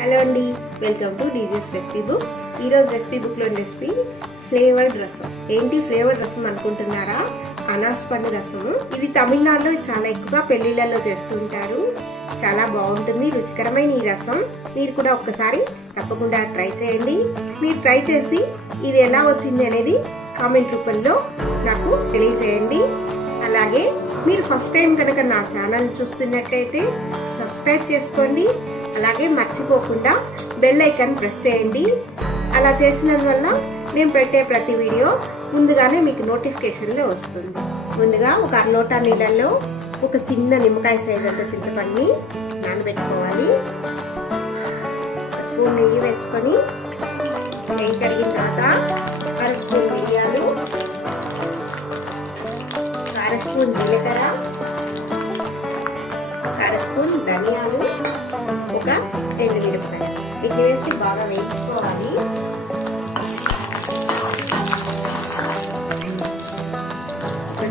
Hello అండి, welcome to DJs recipe book. ఈరోజు recipe బుక్లో రెసిపీ ఫ్లేవర్డ్ రసం. ఏంటి ఫ్లేవర్డ్ రసం అనుకుంటున్నారా? అనాస పండు రసము. ఇది తమిళనాడులో చాలా ఎక్కువగా పెళ్లిళ్ళలో చేస్తుంటారు. చాలా బాగుంటుంది, రుచికరమైన ఈ రసం. మీరు కూడా ఒక్కసారి తప్పకుండా ట్రై చేయండి. మీరు ట్రై చేసి ఇది ఎలా వచ్చింది అనేది కామెంట్ రూపంలో నాకు తెలియజేయండి. అలాగే మీరు ఫస్ట్ టైం కనుక నా ఛానల్ చూస్తున్నట్లయితే సబ్స్క్రైబ్ చేసుకోండి. అలాగే మర్చిపోకుండా బెల్ ఐకాన్ ప్రెస్ చేయండి. అలా చేసినందువల్ల నేను పెట్టే ప్రతి వీడియో ముందుగానే మీకు నోటిఫికేషన్లో వస్తుంది. ముందుగా ఒక అరలోటా నీళ్ళల్లో ఒక చిన్న నిమ్మకాయ సైజ్ అంత చింతపండుని నానబెట్టుకోవాలి. స్పూన్ నెయ్యి వేసుకొని నెయ్యి కడిగిన తర్వాత అర స్పూన్ మిరియాలు, అర స్పూన్ జీలకర్ర, అర స్పూన్ ధనియాలు, ఒక ఎండుమిరపకాయ ఇది వేసి బాగా వేయించుకోవాలి.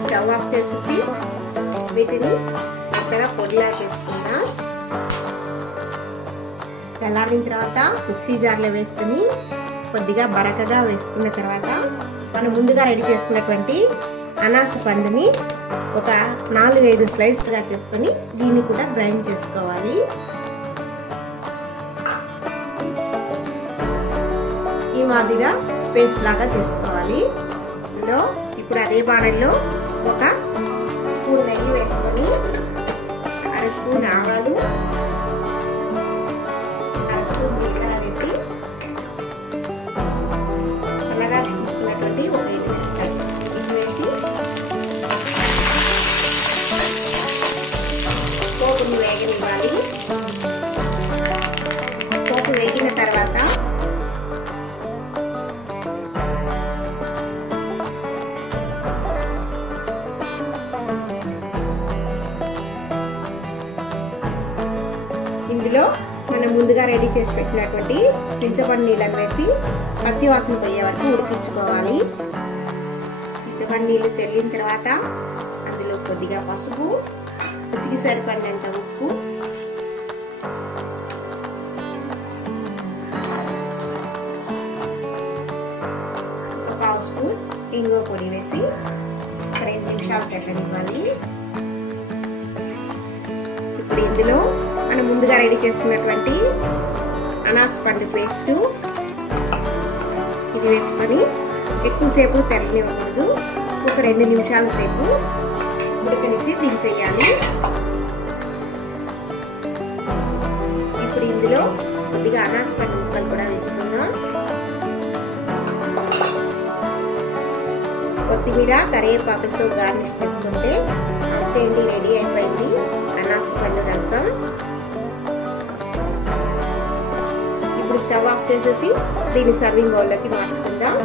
స్టవ్ ఆఫ్ చేసేసి వీటిని మెత్తగా పొడిలా చేసుకున్నా. చల్లారిన తర్వాత మిక్సీ జార్లో వేసుకుని కొద్దిగా బరకగా వేసుకున్న తర్వాత మనం ముందుగా రెడీ చేసుకున్నటువంటి అనాస పండుని ఒక 4-5 స్లైస్గా చేసుకొని దీన్ని కూడా గ్రైండ్ చేసుకోవాలి. ఈ మాదిరిగా పేస్ట్ లాగా చేసుకోవాలి. ఇప్పుడు అదే బాణల్లో ఒక స్పూన్ నెయ్యి వేసుకొని అర స్పూన్ ఆవాలు, అర స్పూన్ జీలకర్ర వేసి చల్లగా తీసుకున్నటువంటి ఒక వేసి పోపుని వేగనివ్వాలి. పోపు వేగిన తర్వాత ఇందులో మనం ముందుగా రెడీ చేసి పెట్టినటువంటి చింతపండు నీళ్ళని వేసి పచ్చివాసన పోయే వరకు ఉడికించుకోవాలి. చింతపండు నీళ్ళు తెరిగిన తర్వాత అందులో కొద్దిగా పసుపు, రుచికి సరిపడినంత ఉప్పు, ఒక పావు స్పూన్ ఇంగువ పొడి వేసి 2 నిమిషాలు పెట్టనివ్వాలి. ఇప్పుడు ఇందులో మనం ముందుగా రెడీ చేసుకున్నటువంటి అనాస పండు పేస్టు ఇది వేసుకొని ఎక్కువసేపు తెరనివ్వకూడదు. ఒక 2 నిమిషాల సేపు ఉడకనిచ్చి దించేయాలి. ఇప్పుడు ఇందులో కొద్దిగా అనాస పండు ముక్కలు కూడా వేసుకుందాం. కొత్తిమీర, కరివేపాకులతో గార్నిష్ చేసుకుంటే అంతే అండి, రెడీ అయిపోయింది అనాస పండు రసం. ఇప్పుడు స్టవ్ ఆఫ్ చేసేసి దీన్ని సర్వింగ్ బౌల్లోకి మార్చుకుందాం.